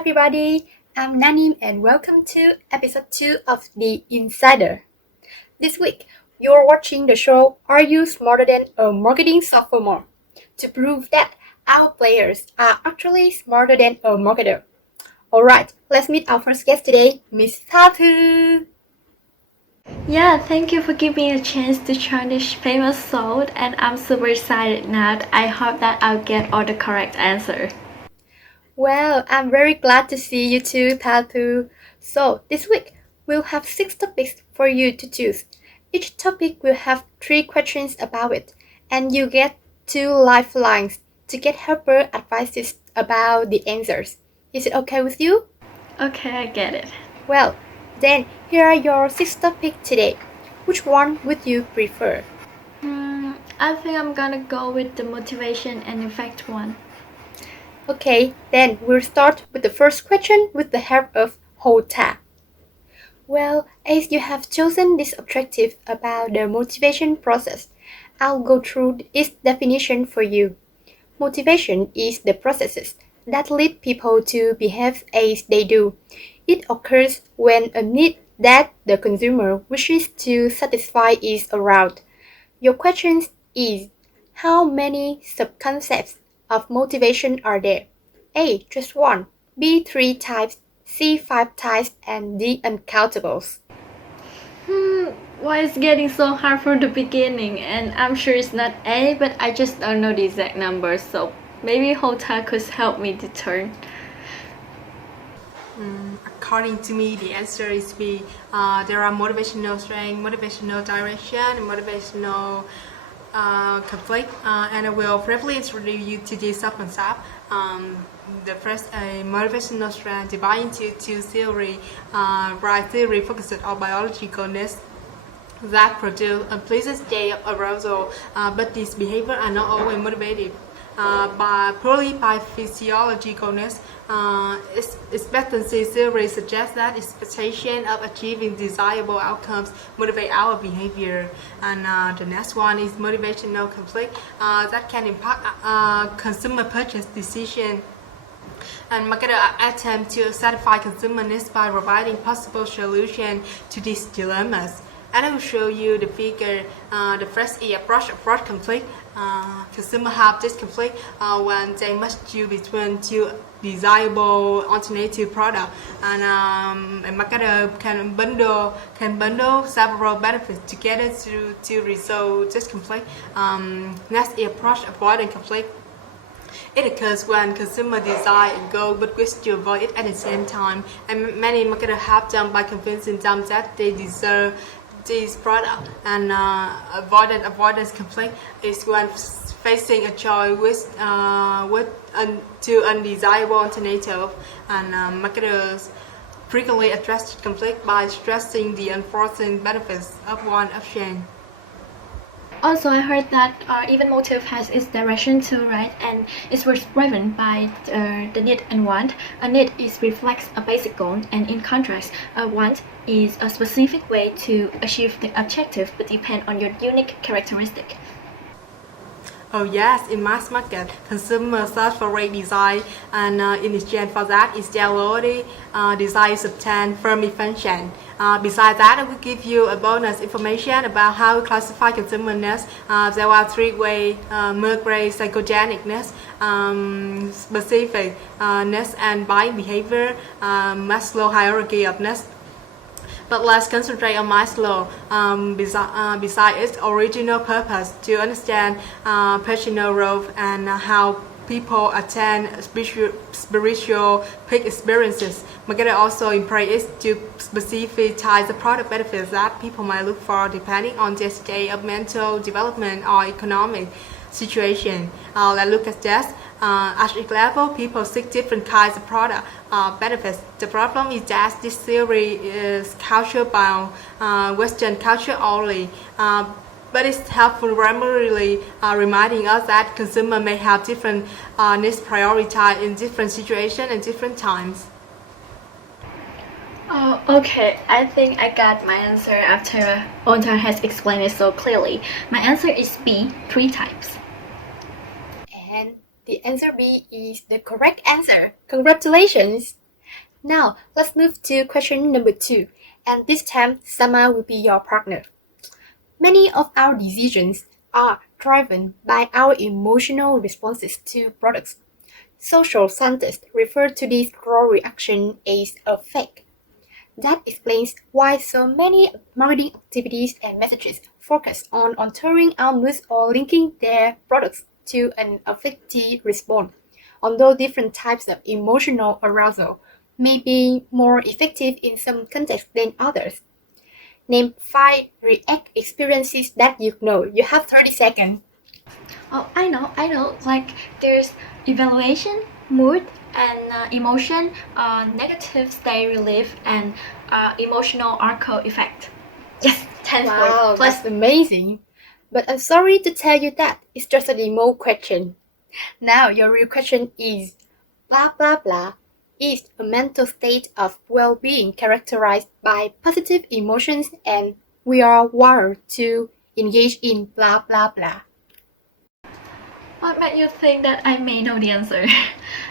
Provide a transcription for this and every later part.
everybody, I'm Nanim and welcome to episode 2 of The Insider. This week, you're watching the show Are You Smarter Than a Marketing Sophomore? To prove that our players are actually smarter than a marketer. Alright, let's meet our first guest today, Miss Tatu. Yeah, thank you for giving me a chance to try this famous show, and I'm super excited now. I hope that I'll get all the correct answer. Well, I'm very glad to see you too, Tatu. So, this week, we'll have 6 topics for you to choose. Each topic will have 3 questions about it, and you get 2 lifelines to get helper advices about the answers. Is it okay with you? Okay, I get it. Well, then here are your 6 topics today. Which one would you prefer? I think I'm gonna go with the motivation and effect one. Okay, then we'll start with the first question with the help of Hota. Well, as you have chosen this objective about the motivation process, I'll go through its definition for you. Motivation is the processes that lead people to behave as they do. It occurs when a need that the consumer wishes to satisfy is around. Your question is, how many subconcepts of motivation are there? A. Just one. B. 3 types. C. 5 types. And D. Uncountables. Why is getting so hard from the beginning? And I'm sure it's not A, but I just don't know the exact number, so maybe Hota could help me determine. According to me, the answer is B. There are motivational strength, motivational direction, and motivational conflict, and I will briefly introduce you to this subconcept. The first, motivational strength divided into 2 theory. Right theory focuses on biological needs that produce a pleasant state of arousal, but these behaviors are not always motivated purely by physiological needs. Expectancy theory suggests that expectation of achieving desirable outcomes motivate our behavior. And the next one is motivational conflict that can impact consumer purchase decision. And marketers attempt to satisfy consumer needs by providing possible solutions to these dilemmas. And I will show you the figure. The first is approach conflict. Consumers have this conflict when they must choose between 2 desirable alternative products, and a marketer can bundle several benefits together to resolve this conflict. Next is approach avoidance conflict. It occurs when consumers desire a goal but wish to avoid it at the same time, and many marketers have done by convincing them that they deserve this product. And avoidance conflict is when facing a choice with 2 undesirable alternatives, and marketers frequently address conflict by stressing the unforeseen benefits of one option. Also, I heard that even motive has its direction too, right? And it's driven by the need and want. A need reflects a basic goal, and in contrast, a want is a specific way to achieve the objective, but depend on your unique characteristic. Oh yes, in mass market, consumers search for great design, and in exchange for that, is generally design substance firm function. Besides that, I will give you a bonus information about how to classify consumer needs. There are 3 ways: Mercury, psychogenic needs, specific needs, and buying behavior, Maslow hierarchy of needs. But let's concentrate on Maslow. Besides its original purpose to understand personal growth and how people attain spiritual peak experiences, marketing also employs to specify types of product benefits that people might look for depending on their state of mental development or economic situation. Let's look at this. At each level, people seek different kinds of product benefits. The problem is that this theory is culture-bound, Western culture only. But it's helpful primarily reminding us that consumers may have different needs prioritized in different situations and different times. Oh, okay. I think I got my answer after Ota has explained it so clearly. My answer is B, 3 types. And the answer B is the correct answer. Congratulations! Now, let's move to question number 2, and this time Sama will be your partner. Many of our decisions are driven by our emotional responses to products. Social scientists refer to this raw reaction as affect. That explains why so many marketing activities and messages focus on altering our moods or linking their products to an affective response. Although different types of emotional arousal may be more effective in some contexts than others. Name 5 react experiences that you know. You have 30 seconds. Oh, I know. Like there's evaluation, mood, and emotion, negative state relief, and emotional arco effect. Yes, 10 Wow, points. Plus, that's amazing. But I'm sorry to tell you that it's just a demo question. Now, your real question is blah blah blah is a mental state of well being characterized by positive emotions, and we are wired to engage in blah blah blah. what made you think that I may know the answer?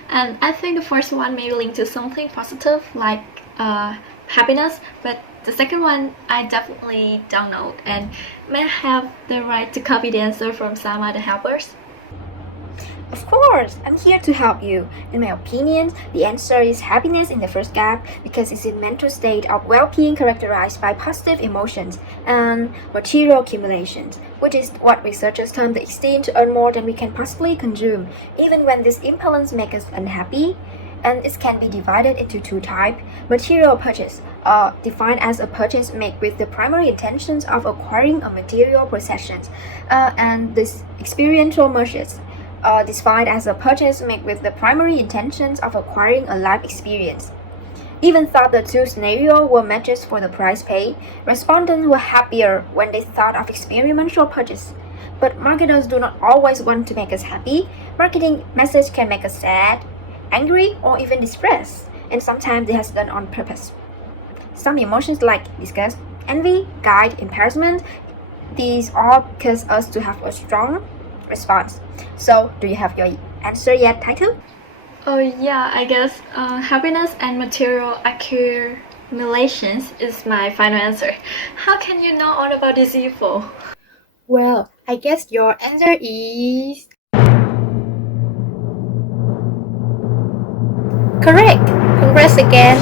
And I think the first one may link to something positive like happiness, but the second one I definitely don't know. And may I have the right to copy the answer from Sama the helpers? Of course, I'm here to help you. In my opinion, the answer is happiness in the first gap because it's a mental state of well-being characterized by positive emotions and material accumulations, which is what researchers term the extent to earn more than we can possibly consume, even when this imbalance makes us unhappy. And it can be divided into two types. Material purchase, defined as a purchase made with the primary intentions of acquiring a material possession, and this experiential purchase, defined as a purchase made with the primary intentions of acquiring a life experience. Even though the two scenarios were matches for the price paid, respondents were happier when they thought of experiential purchase. But marketers do not always want to make us happy. Marketing message can make us sad, angry, or even depressed, and sometimes they have done on purpose. Some emotions like disgust, envy, guide, embarrassment, these all cause us to have a strong response. So, do you have your answer yet, Title? Oh yeah, I guess happiness and material accumulations is my final answer. How can you know all about this info? Well, I guess your answer is correct. Congrats again.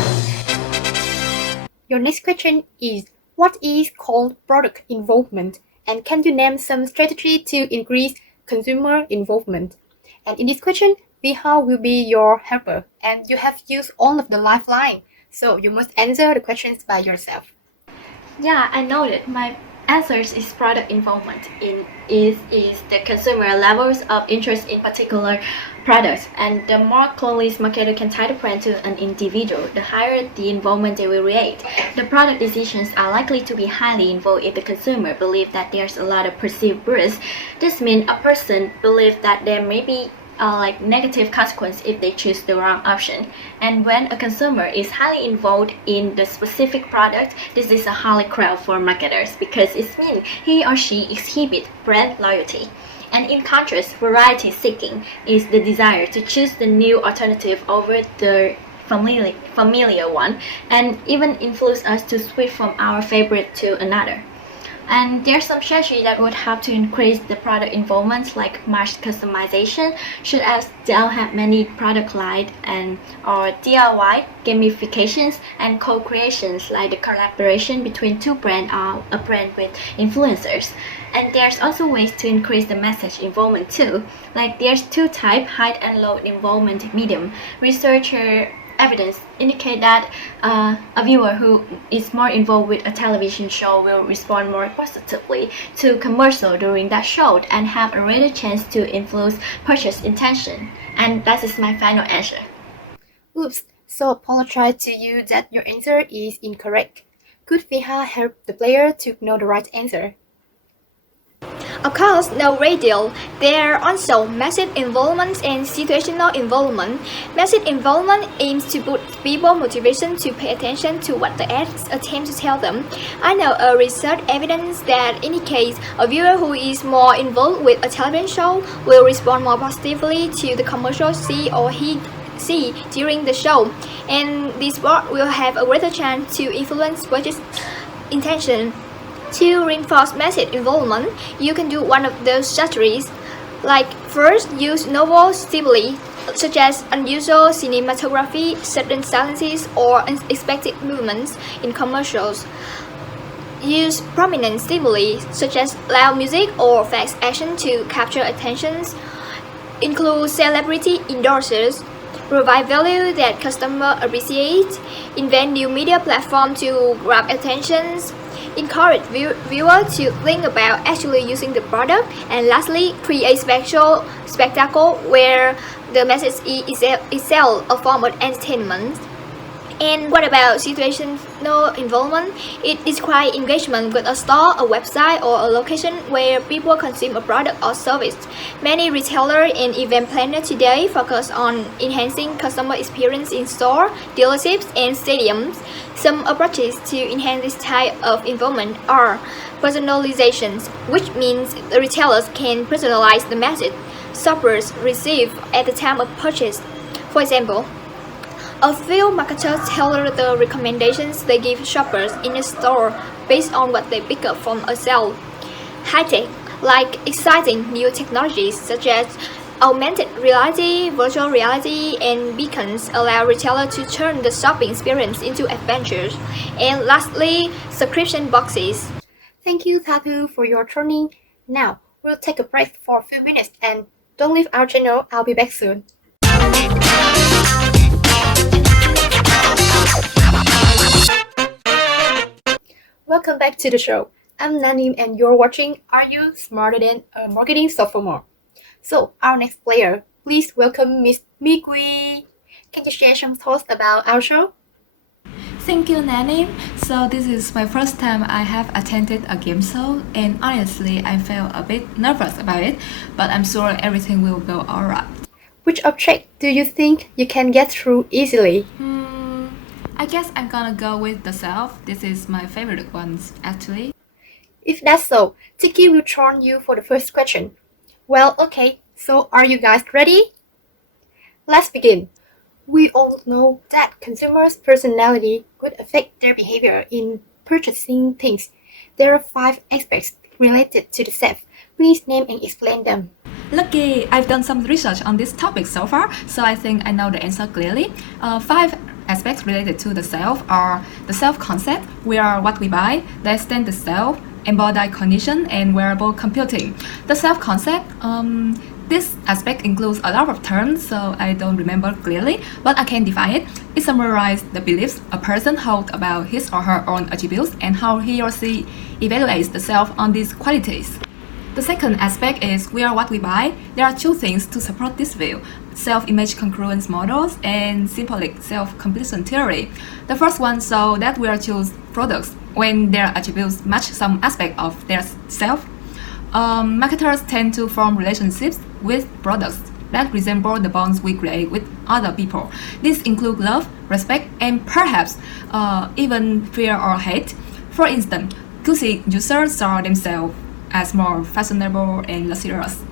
Your next question is what is called product involvement, and can you name some strategy to increase consumer involvement? And in this question, Viha will be your helper, and you have used all of the lifeline, so you must answer the questions by yourself. Yeah, I know that my answers is product involvement in is the consumer levels of interest in particular products, and the more closely marketer can tie the brand to an individual, the higher the involvement they will create. The product decisions are likely to be highly involved if the consumer believes that there's a lot of perceived risk. This means a person believes that there may be like negative consequence if they choose the wrong option. And when a consumer is highly involved in the specific product, this is a holy grail for marketers because it means he or she exhibit brand loyalty. And in contrast, variety seeking is the desire to choose the new alternative over the familiar one, and even influence us to switch from our favorite to another. And there's some strategy that would help to increase the product involvement, like mass customization, such as they'll have many product lines, and or DIY gamifications and co-creations, like the collaboration between two brands or a brand with influencers. And there's also ways to increase the message involvement too. Like there's two types, high and low involvement medium. Researcher evidence indicate that a viewer who is more involved with a television show will respond more positively to commercial during that show and have a greater chance to influence purchase intention. And that is my final answer. Oops, so apologize to you that your answer is incorrect. Could Viha help the player to know the right answer? Of course, no radio. There are also massive involvement and situational involvement. Massive involvement aims to boost people's motivation to pay attention to what the ads attempt to tell them. I know a research evidence that indicates a viewer who is more involved with a television show will respond more positively to the commercial she or he see during the show, and this board will have a greater chance to influence purchase intention. To reinforce message involvement, you can do one of those strategies. Like first, use novel stimuli such as unusual cinematography, sudden silences, or unexpected movements in commercials. Use prominent stimuli such as loud music or fast action to capture attentions. Include celebrity endorsers. Provide value that customers appreciate. Invent new media platforms to grab attentions. Encourage viewers to think about actually using the product. And lastly, create spectacle where the message is itself a form of entertainment. And what about situational involvement? It describes engagement with a store, a website, or a location where people consume a product or service. Many retailers and event planners today focus on enhancing customer experience in store, dealerships, and stadiums. Some approaches to enhance this type of involvement are personalizations, which means the retailers can personalize the message shoppers receive at the time of purchase. For example, a few marketers tailor the recommendations they give shoppers in a store based on what they pick up from a sale. High-tech, like exciting new technologies such as augmented reality, virtual reality, and beacons allow retailers to turn the shopping experience into adventures. And lastly, subscription boxes. Thank you, Tatu, for your training. Now, we'll take a break for a few minutes and don't leave our channel. I'll be back soon. Welcome back to the show. I'm Nanim and you're watching Are You Smarter Than a Marketing Sophomore? So, our next player, please welcome Miss Migui. Can you share some thoughts about our show? Thank you, Nanim. So this is my first time I have attended a game show, and honestly, I felt a bit nervous about it, but I'm sure everything will go alright. Which object do you think you can get through easily? I guess I'm gonna go with the self. This is my favorite ones, actually. If that's so, Tiki will turn you for the first question. Well, okay, so are you guys ready? Let's begin. We all know that consumers' personality could affect their behavior in purchasing things. There are 5 aspects related to the self. Please name and explain them. Lucky, I've done some research on this topic so far, so I think I know the answer clearly. 5 aspects related to the self are the self-concept, we are what we buy, the extend the self, embodied cognition, and wearable computing. The self-concept, this aspect includes a lot of terms, so I don't remember clearly, but I can define it. It summarizes the beliefs a person holds about his or her own attributes and how he or she evaluates the self on these qualities. The second aspect is we are what we buy. There are 2 things to support this view: self-image congruence models and symbolic self-completion theory. The first one shows that we are choose products when their attributes match some aspect of their self. Marketers tend to form relationships with products that resemble the bonds we create with other people. These include love, respect, and perhaps even fear or hate. For instance, Gucci users saw themselves as more fashionable and luxurious.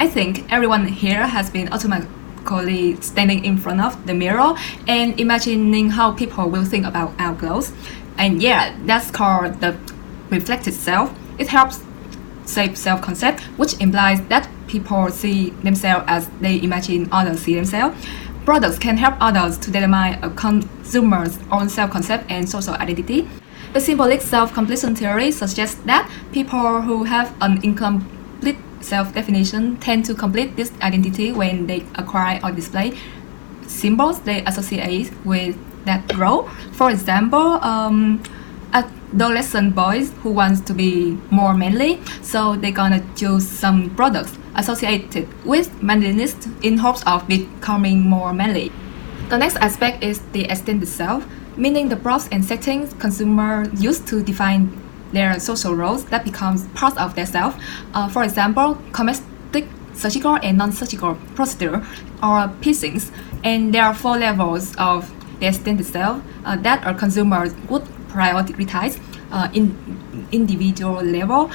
I think everyone here has been automatically standing in front of the mirror and imagining how people will think about our clothes. And yeah, that's called the reflected self. It helps shape self-concept, which implies that people see themselves as they imagine others see themselves. Products can help others to determine a consumer's own self-concept and social identity. The symbolic self-completion theory suggests that people who have an incomplete self-definition tend to complete this identity when they acquire or display symbols they associate with that role. For example, adolescent boys who want to be more manly, so they're gonna choose some products associated with manliness in hopes of becoming more manly. The next aspect is the extended self, meaning the props and settings consumers use to define their social roles that becomes part of their self. For example, cosmetic, surgical, and non-surgical procedure or piercings. And there are 4 levels of the extended self that our consumers would prioritize: in individual level,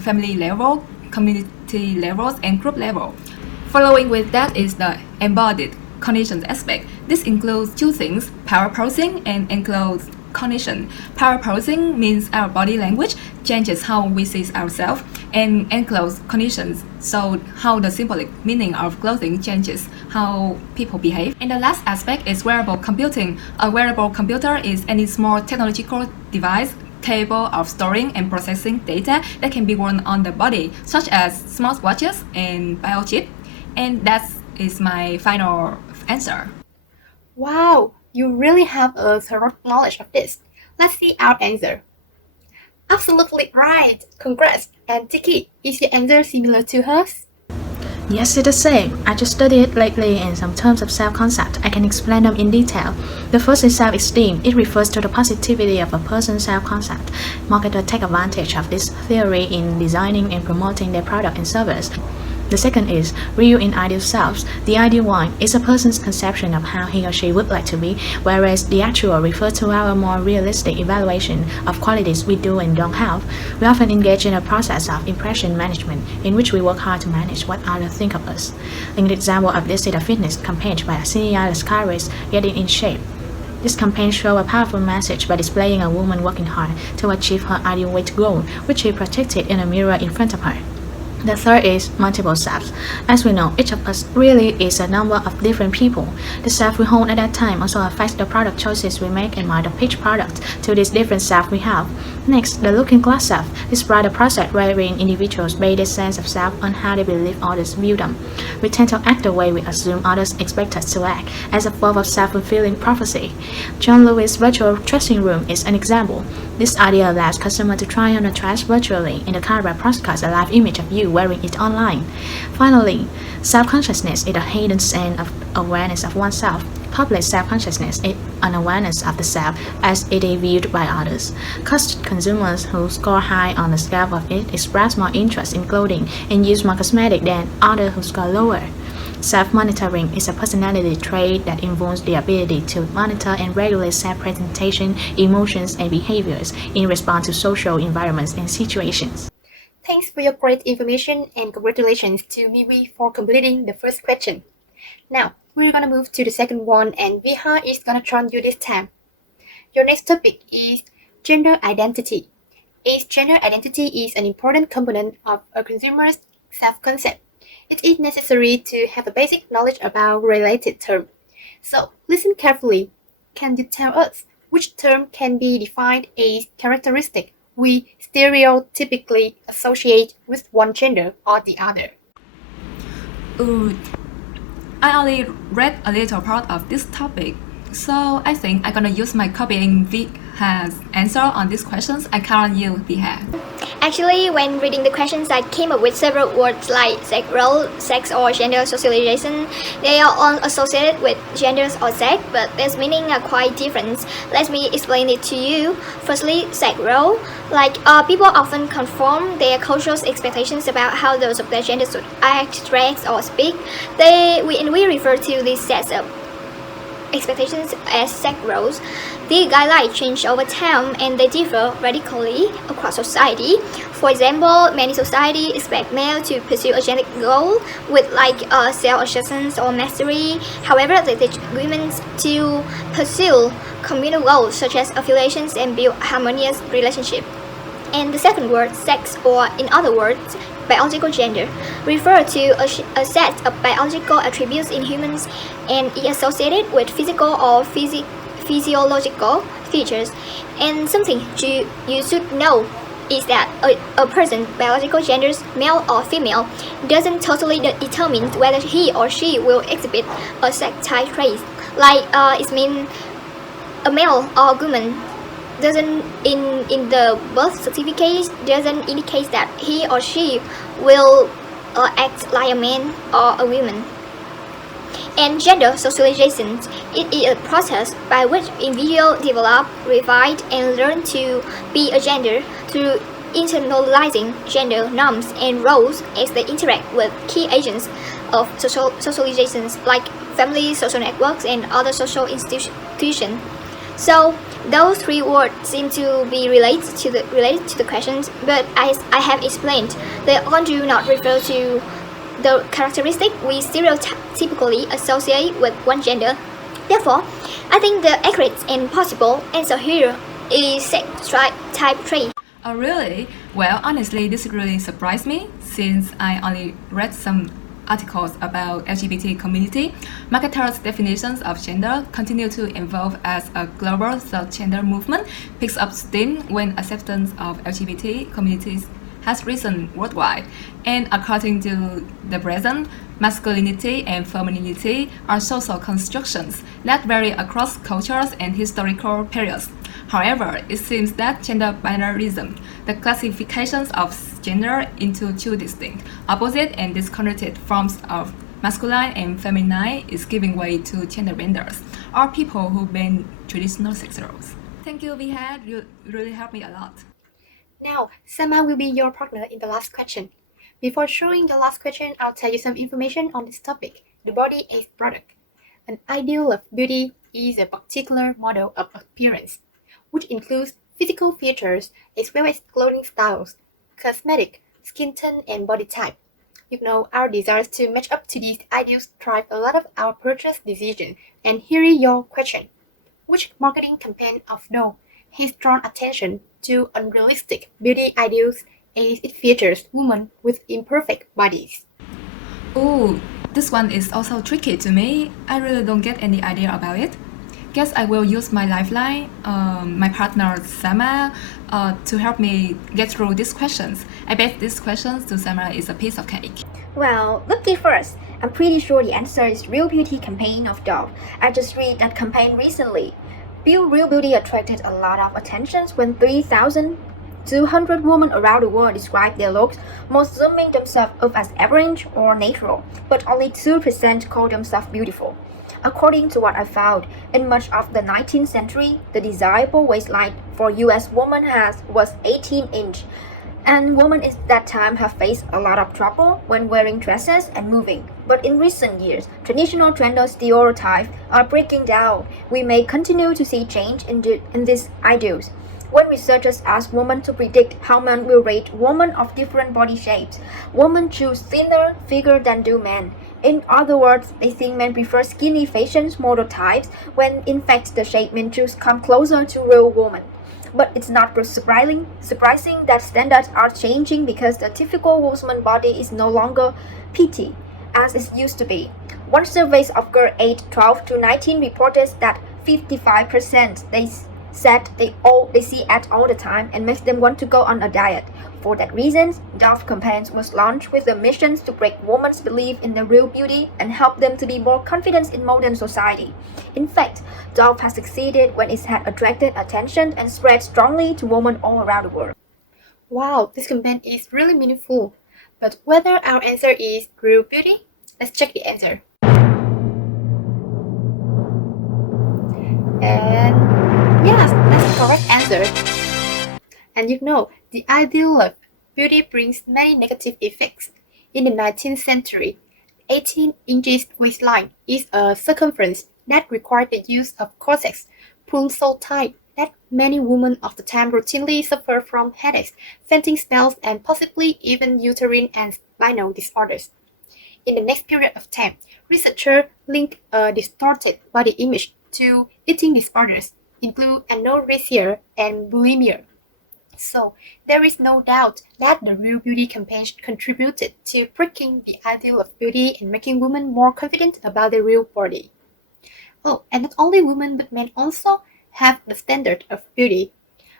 family level, community levels, and group level. Following with that is the embodied cognition aspect. This includes two things, power processing and enclosed cognition. Power processing means our body language changes how we see ourselves, and enclosed cognition, so how the symbolic meaning of clothing changes how people behave. And the last aspect is wearable computing. A wearable computer is any small technological device capable of storing and processing data that can be worn on the body, such as smartwatches and biochip. And that is my final answer. Wow, you really have a thorough knowledge of this. Let's see our answer. Absolutely right. Congrats. And Tiki, is your answer similar to hers? Yes, it's the same. I just studied it lately in some terms of self-concept. I can explain them in detail. The first is self-esteem. It refers to the positivity of a person's self-concept. Marketers take advantage of this theory in designing and promoting their product and service. The second is real and ideal selves. The ideal one is a person's conception of how he or she would like to be, whereas the actual refers to our more realistic evaluation of qualities we do and don't have. We often engage in a process of impression management, in which we work hard to manage what others think of us. An example of this is a fitness campaign by a senior skier getting in shape. This campaign shows a powerful message by displaying a woman working hard to achieve her ideal weight goal, which she projected in a mirror in front of her. The third is multiple selves. As we know, each of us really is a number of different people. The self we hold at that time also affects the product choices we make and might pitch products to these different self we have. Next, the looking glass self describes the process wherein individuals base their sense of self on how they believe others view them. We tend to act the way we assume others expect us to act, as a form of self-fulfilling prophecy. John Lewis' virtual dressing room is an example. This idea allows customers to try on a dress virtually, and the camera broadcasts a live image of you wearing it online. Finally, self-consciousness is a hidden sense of awareness of oneself. Public self-consciousness is an awareness of the self as it is viewed by others. Consumers who score high on the scale of it express more interest in clothing and use more cosmetics than others who score lower. Self-monitoring is a personality trait that involves the ability to monitor and regulate self-presentation, emotions, and behaviors in response to social environments and situations. Thanks for your great information and congratulations to Miwi for completing the first question. Now, we're gonna move to the second one and Viha is gonna join you this time. Your next topic is gender identity. As gender identity is an important component of a consumer's self-concept, it is necessary to have a basic knowledge about related terms. So, listen carefully. Can you tell us which term can be defined as characteristic we stereotypically associate with one gender or the other? I only read a little part of this topic, so I think I'm gonna use my copying Vika's answer on these questions. I count on you, Vika. Actually, when reading the questions, I came up with several words like sex role, sex or gender socialization. They are all associated with genders or sex, but their meaning are quite different. Let me explain it to you. Firstly, sex role. People often conform their cultural expectations about how those of their gender should act, dress, or speak. We refer to these sets of expectations as sex roles. These guidelines change over time and they differ radically across society. For example, many societies expect males to pursue a gender goal with self-assertion or mastery. However, they teach women to pursue communal goals such as affiliations and build harmonious relationships. And the second word, sex, or in other words, biological gender, refer to a set of biological attributes in humans and is associated with physical or physiological features. And something you should know is that a person's biological gender, male or female, doesn't totally determine whether he or she will exhibit a sex type trait. It means a male or woman doesn't in the birth certificate doesn't indicate that he or she will act like a man or a woman. And gender socialization, it is a process by which individuals develop, refine, and learn to be a gender through internalizing gender norms and roles as they interact with key agents of socializations like family, social networks, and other social institutions. So those three words seem to be related to the questions, but as I have explained, they all do not refer to the characteristic we stereotypically associate with one gender. Therefore, I think the accurate and possible answer here is sex type 3. Oh, really? Well, honestly, this really surprised me since I only read some articles about LGBT community. Marketers' definitions of gender continue to evolve as a global third-gender movement picks up steam when acceptance of LGBT communities has risen worldwide. And according to the present, masculinity and femininity are social constructions that vary across cultures and historical periods. However, it seems that gender binarism, the classifications of gender into two distinct, opposite and disconnected forms of masculine and feminine, is giving way to gender benders, or people who ban traditional sex roles. Thank you, Vihat. You really helped me a lot. Now, Sama will be your partner in the last question. Before showing the last question, I'll tell you some information on this topic, the body as product. An ideal of beauty is a particular model of appearance, which includes physical features as well as clothing styles, cosmetic, skin tone, and body type. You know, our desires to match up to these ideals drive a lot of our purchase decisions. And here is your question. Which marketing campaign of Dove has drawn attention to unrealistic beauty ideals as it features women with imperfect bodies? Oh, this one is also tricky to me. I really don't get any idea about it. Guess I will use my lifeline, my partner Sama, to help me get through these questions. I bet these questions to Sama is a piece of cake. Well, look it first. I'm pretty sure the answer is Real Beauty campaign of Dove. I just read that campaign recently. Real Beauty attracted a lot of attention when 3,200 women around the world described their looks, most zooming themselves up as average or natural, but only 2% called themselves beautiful. According to what I found, in much of the 19th century, the desirable waistline for US women was 18 inch, and women at that time have faced a lot of trouble when wearing dresses and moving. But in recent years, traditional gender stereotypes are breaking down. We may continue to see change in these ideals. When researchers ask women to predict how men will rate women of different body shapes, women choose thinner figure than do men. In other words, they think men prefer skinny fashion model types, when in fact the shape men choose come closer to real women. But it's not surprising that standards are changing because the typical woman's body is no longer petite as it used to be. One survey of girls aged 12 to 19 reported that 55% they said they see at all the time and makes them want to go on a diet. For that reason, Dove campaign was launched with the mission to break women's belief in their real beauty and help them to be more confident in modern society. In fact, Dove has succeeded when it had attracted attention and spread strongly to women all around the world. Wow, this campaign is really meaningful. But whether our answer is real beauty? Let's check the answer. And yes, that's the correct answer. And you know, the ideal of beauty brings many negative effects. In the 19th century, 18 inches waistline is a circumference that required the use of corsets pulled so tight that many women of the time routinely suffer from headaches, fainting spells, and possibly even uterine and spinal disorders. In the next period of time, researchers linked a distorted body image to eating disorders, including anorexia and bulimia. So, there is no doubt that the Real Beauty campaign contributed to breaking the ideal of beauty and making women more confident about their real body. Oh, and not only women but men also have the standard of beauty.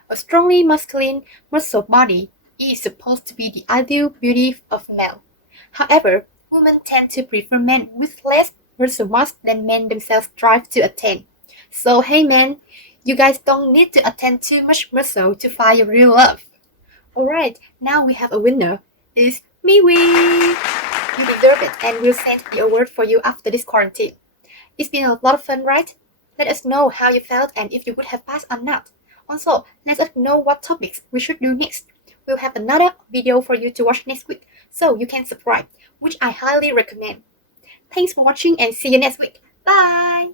A strongly masculine, muscle body is supposed to be the ideal beauty of male. However, women tend to prefer men with less muscle mass than men themselves strive to attain. So, hey men, you guys don't need to attain too much muscle to find your real love. Alright, now we have a winner. It's Miwi! You deserve it and we'll send the award for you after this quarantine. It's been a lot of fun, right? Let us know how you felt and if you would have passed or not. Also, let us know what topics we should do next. We'll have another video for you to watch next week, so you can subscribe, which I highly recommend. Thanks for watching and see you next week. Bye!